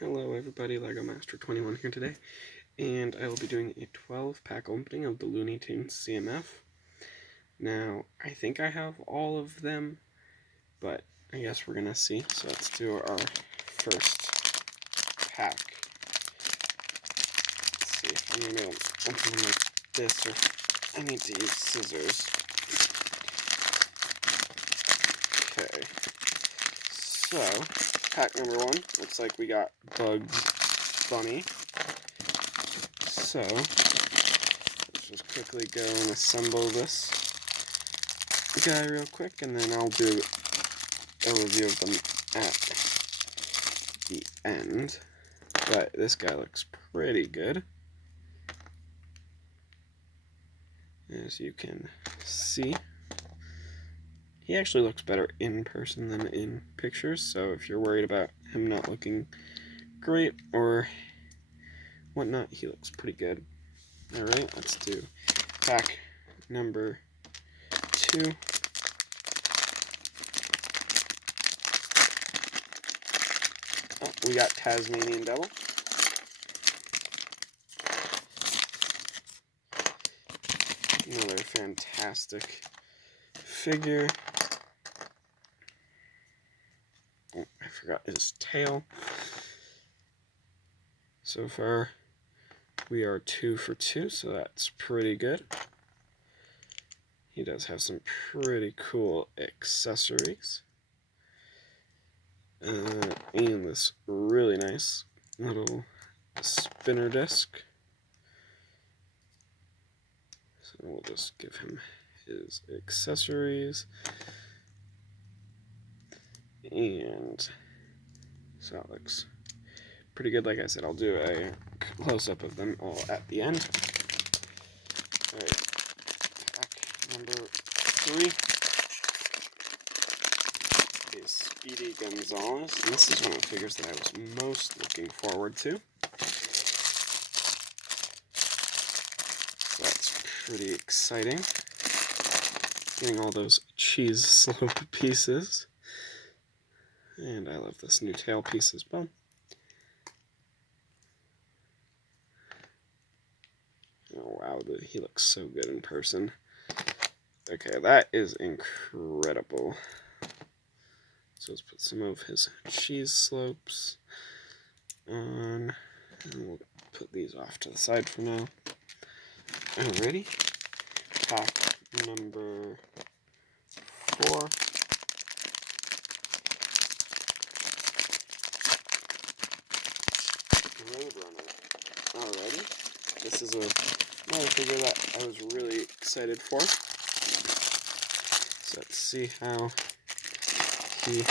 Hello everybody, Lego Master 21 here today, and I will be doing a 12-pack opening of the Looney Tunes CMF. Now, I think I have all of them, but I guess we're gonna see. So let's do our first pack. Let's see if I'm gonna be able to open them like this, or I need to use scissors. Okay, so pack number 1, looks like we got Bugs Bunny. So, let's just quickly go and assemble this guy real quick, and then I'll do a review of them at the end. But this guy looks pretty good, as you can see. He actually looks better in person than in pictures, so if you're worried about him not looking great or whatnot, he looks pretty good. Alright, let's do pack number 2. Oh, we got Tasmanian Devil. Another fantastic figure. Oh, I forgot his tail. So far, we are 2 for 2, so that's pretty good. He does have some pretty cool accessories. And this really nice little spinner disc. So we'll just give him his accessories. And so that looks pretty good. Like I said, I'll do a close-up of them all at the end. Alright, pack number 3 is Speedy Gonzalez, and this is one of the figures that I was most looking forward to. So that's pretty exciting. Getting all those cheese slope pieces. And I love this new tail piece as well. Oh wow, he looks so good in person. Okay, that is incredible. So let's put some of his cheese slopes on, and we'll put these off to the side for now. Alrighty, pack number 4. Roadrunner. Alrighty, this is another figure that I was really excited for. So let's see how he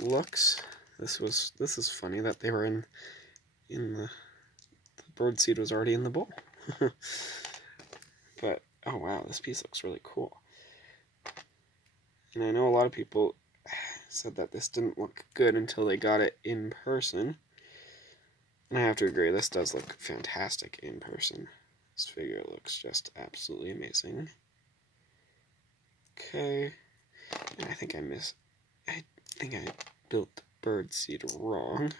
looks. This is funny that they were in the bird seed was already in the bowl. But oh wow, this piece looks really cool. And I know a lot of people said that this didn't look good until they got it in person. And I have to agree, this does look fantastic in person. This figure looks just absolutely amazing. Okay, and I think I built the bird seed wrong.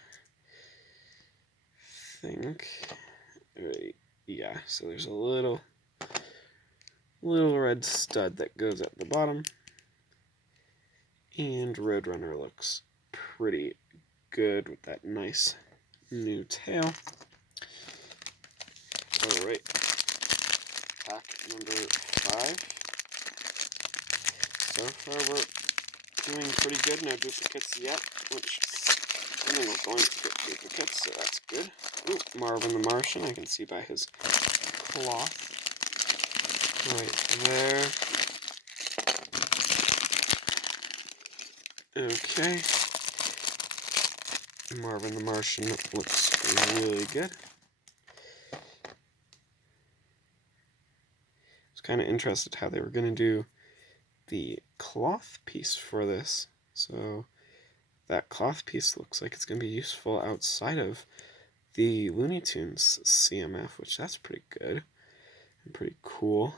Right, yeah, so there's a little red stud that goes at the bottom. And Roadrunner looks pretty good with that nice new tail. Alright, pack number 5. So far we're doing pretty good, no duplicates yet, which I think we're going to get duplicates, so that's good. Ooh, Marvin the Martian, I can see by his cloth right there. Okay. Marvin the Martian looks really good. I was kind of interested how they were going to do the cloth piece for this. So that cloth piece looks like it's going to be useful outside of the Looney Tunes CMF, which that's pretty good and pretty cool.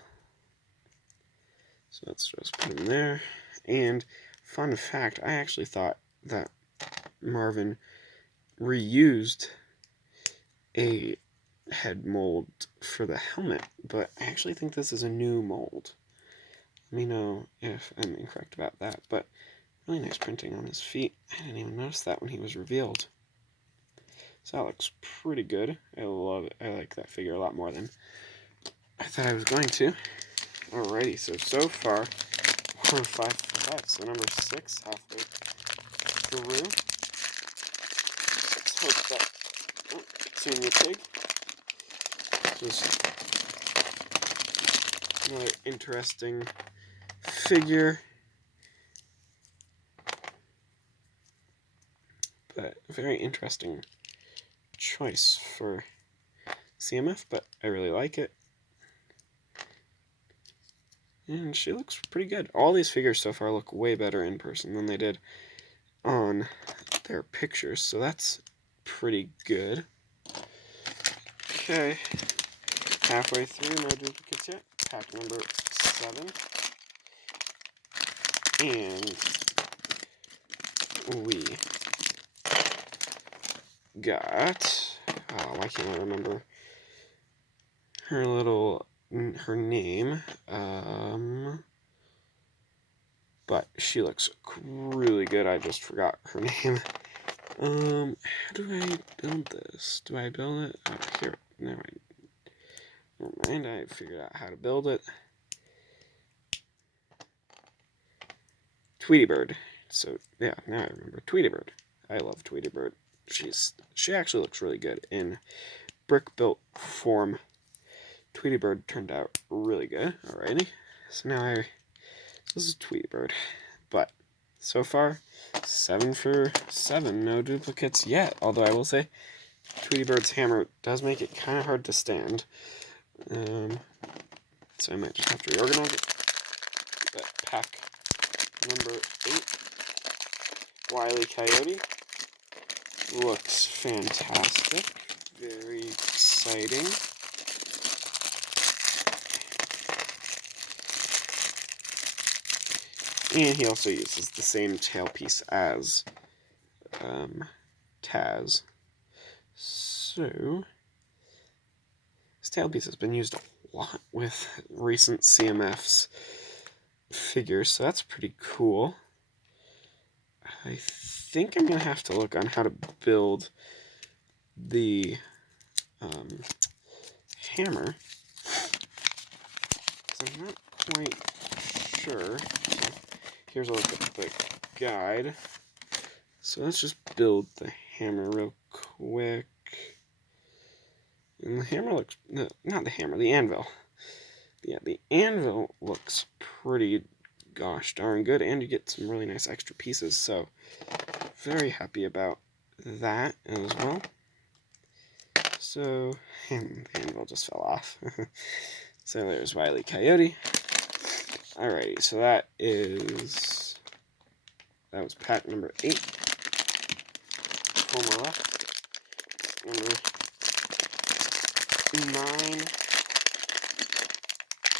So let's just put him there. And fun fact, I actually thought that Marvin reused a head mold for the helmet, but I actually think this is a new mold. Let me know if I'm incorrect about that, but really nice printing on his feet. I didn't even notice that when he was revealed. So that looks pretty good. I love it. I like that figure a lot more than I thought I was going to. Alrighty, so far, we're 5 for 5. So number 6, halfway through. Let's hope that, Senior Pig. Just another interesting figure. But a very interesting choice for CMF, but I really like it. And she looks pretty good. All these figures so far look way better in person than they did on their pictures, so that's pretty good. Okay, halfway through, no duplicates yet. Pack number 7. And we got, why can't I remember her name, but she looks really good. I just forgot her name. How do I build this? Do I build it? Oh, here, never mind, I figured out how to build it. Tweety Bird. So, yeah, now I remember. Tweety Bird. I love Tweety Bird. She actually looks really good in brick-built form. Tweety Bird turned out really good. Alrighty. So now this is Tweety Bird. But so far, 7 for 7. No duplicates yet. Although I will say, Tweety Bird's hammer does make it kind of hard to stand. So I might just have to reorganize it. But pack number 8, Wile E. Coyote. Looks fantastic. Very exciting. And he also uses the same tailpiece as Taz. So, this tailpiece has been used a lot with recent CMF's figures, so that's pretty cool. I think I'm going to have to look on how to build the hammer, because I'm not quite sure. So here's a look at the guide. So let's just build the hammer real quick. And the hammer looks, not the hammer, the anvil. Yeah, the anvil looks pretty gosh darn good, and you get some really nice extra pieces, so very happy about that as well. So, the anvil just fell off. So there's Wile E. Coyote. Alrighty, so that was pack number 8. 4 more left. Number 9.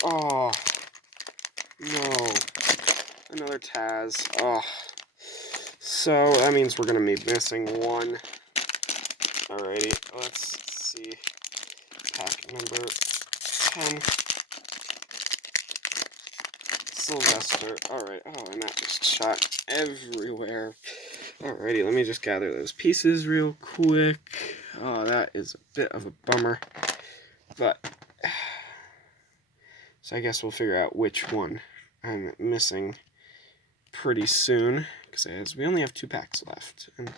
Oh, no. Another Taz. Oh. So that means we're going to be missing one. Alrighty, let's see. Pack number 10. Sylvester. Alright, oh, and that just shot everywhere. Alrighty, let me just gather those pieces real quick. Oh, that is a bit of a bummer. But, so I guess we'll figure out which one I'm missing pretty soon, because we only have 2 packs left, and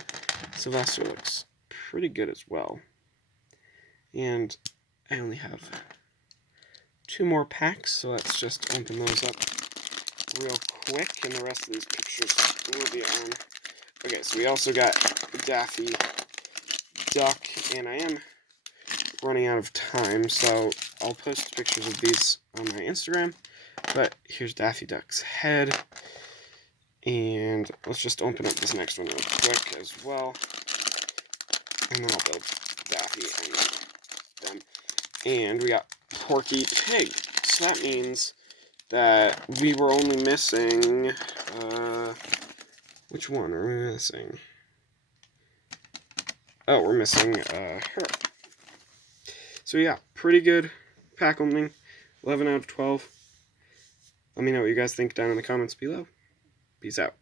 Sylvester looks pretty good as well. And I only have 2 more packs, so let's just open those up real quick, and the rest of these pictures will be on. Okay, so we also got Daffy Duck, and I am running out of time, so I'll post pictures of these on my Instagram. But here's Daffy Duck's head, and let's just open up this next one real quick as well, and then I'll build Daffy and them. And we got Porky Pig, so that means that we were only missing, which one are we missing? Oh, we're missing her. So yeah, pretty good pack opening. 11 out of 12. Let me know what you guys think down in the comments below. Peace out.